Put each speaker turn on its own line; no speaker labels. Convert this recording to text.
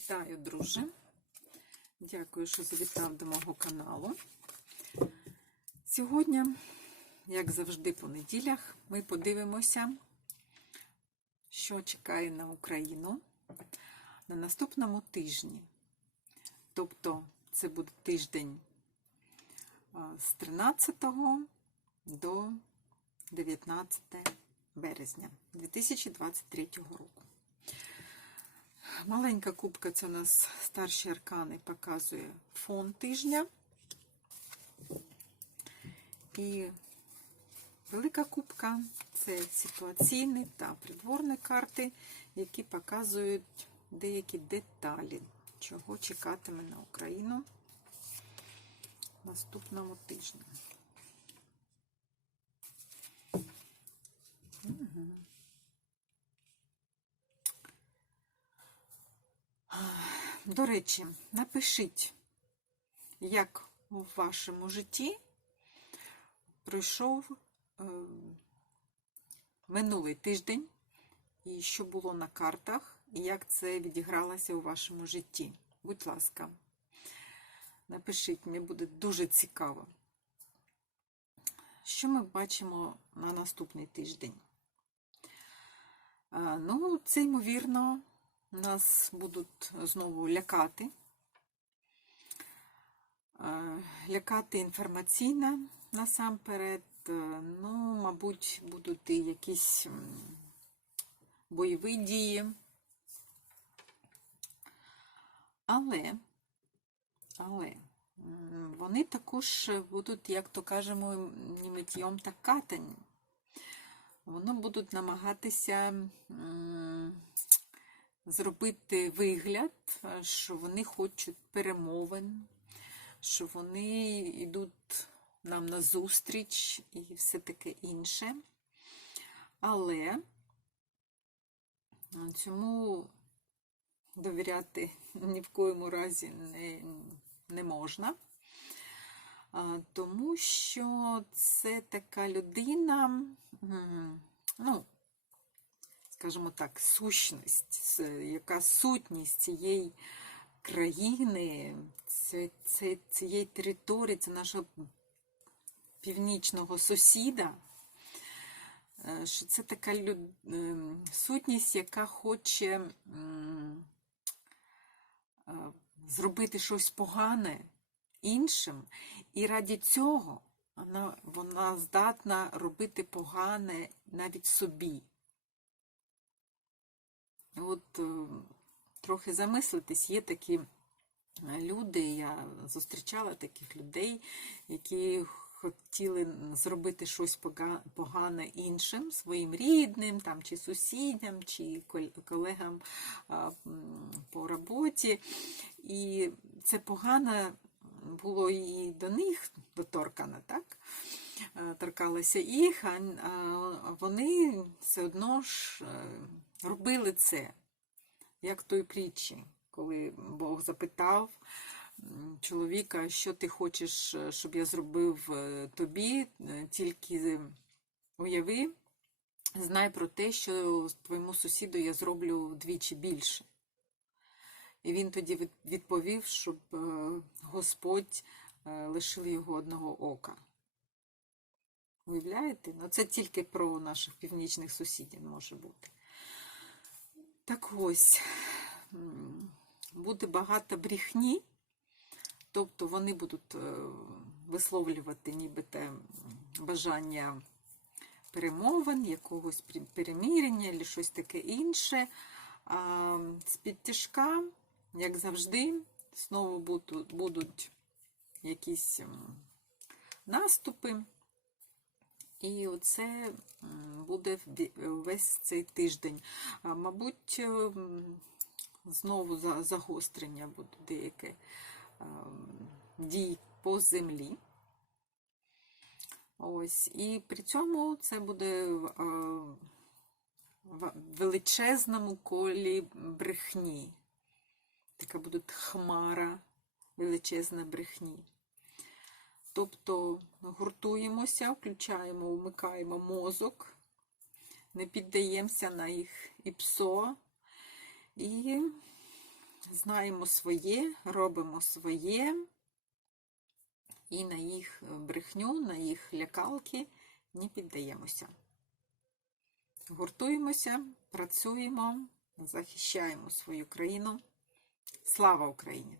Вітаю, друже. Дякую, що завітав до мого каналу. Сьогодні, як завжди, по неділях, ми подивимося, що чекає на Україну на наступному тижні. Тобто, це буде тиждень з 13 до 19 березня 2023 року. Маленька кубка це у нас старші аркани показує фон тижня. І велика кубка це ситуаційні та придворні карти, які показують деякі деталі, чого чекатиме на Україну наступному тижні. Угу. До речі, напишіть, як у вашому житті пройшов е, минулий тиждень, і що було на картах, і як це відігралося у вашому житті. Будь ласка, напишіть, мені буде дуже цікаво. Що ми бачимо на наступний тиждень? Е, ну, це, ймовірно, нас будуть знову лякати. Е, Лякати інформаційно насамперед. Е, Ну, мабуть, будуть і якісь бойові дії. Але, але вони також будуть, як то кажемо, не миттєм та катанням. Вони будуть намагатися зробити вигляд, е, що вони хочуть перемовин, що вони йдуть нам на зустріч і все таке інше. Але е, цьому довіряти ні в коєму разі не, не можна. Тому що це така людина, ну, скажімо так, сущність, яка сутність цієї країни, ці- ці- цієї території, це нашого північного сусіда. е, Що це така люд... ем, сутність, яка хоче е, зробити щось погане іншим, і раді цього вона, вона здатна робити погане навіть собі. От е, трохи замислитись, є такі е, люди, я зустрічала таких людей, які хотіли зробити щось погане іншим, своїм рідним, там, чи сусідям, чи колегам по роботі. І це погано було і до них доторкано, так? Е, торкалося їх, а вони все одно ж робили це, як в той притчі, коли Бог запитав чоловіка, що ти хочеш, е, щоб я зробив е, тобі, Е, тільки уяви, знай про те, що твоєму сусіду я зроблю вдвічі більше. І він тоді відповів, щоб Господь лишив його одного ока. Уявляєте? Ну, це тільки про наших північних сусідів може бути. Так ось, буде багато брехні, тобто вони будуть е, висловлювати нібито бажання перемовин, якогось перемірення або щось таке інше. З-під тяжка, як завжди, знову будуть якісь наступи. І оце буде весь цей тиждень. Мабуть, знову загострення буде деяке дій по землі. Ось, і при цьому це буде е, в величезному колі брехні. Така буде хмара величезна брехні. Тобто гуртуємося, включаємо, вмикаємо мозок, не піддаємося на їх іпсо і знаємо своє, робимо своє, і на їх брехню, на їх лякалки не піддаємося. Гуртуємося, працюємо, захищаємо свою країну. Слава Україні!